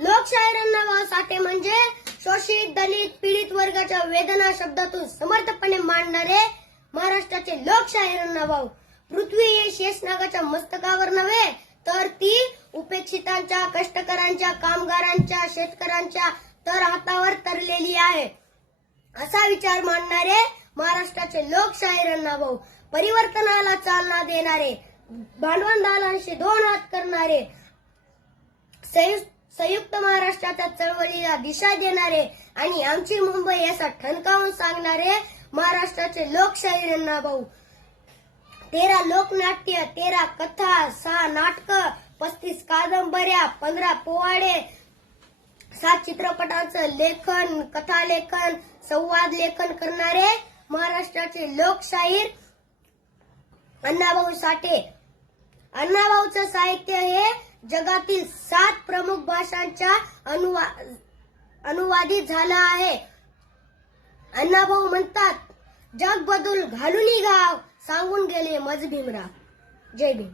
लोकशाहीर साठे म्हणजे शोषित दलित पीडित वर्गाच्या वेदना शब्दातून समर्थपणे मांडणारे महाराष्ट्राचे लोकशाहीर भाऊ. पृथ्वी हे शेषनागाच्या मस्तकावर नव्हे तर ती उपेक्षितांच्या कष्टकरांच्या कामगारांच्या शेतकऱ्यांच्या तर हातावर तरलेली आहे. असा विचार मांडणारे महाराष्ट्राचे लोकशाहीर भाऊ. परिवर्तनाला चालना देणारे भांडवलदारांशी दोन हात करणारे संयुक्त संयुक्त महाराष्ट्राच्या चळवळीला दिशा देणारे आणि आमची मुंबई असा ठणकावून सांगणारे महाराष्ट्राचे लोकशाहीर अण्णाभाऊ तेरा लोकनाट्य तेरा कथा सहा नाटक पस्तीस कादंबऱ्या पंधरा पोवाडे सात चित्रपटांचं लेखन कथालेखन संवाद लेखन करणारे महाराष्ट्राचे लोकशाहीर अण्णाभाऊ साठे. अण्णाभाऊचं साहित्य हे जगातील सात प्रमुख भाषांच्या अनुवा अनुवादित झाला आहे. अण्णाभाऊ म्हणतात जग बदल घालून गाव सांगून गेले मज भीमराव. जय भीम.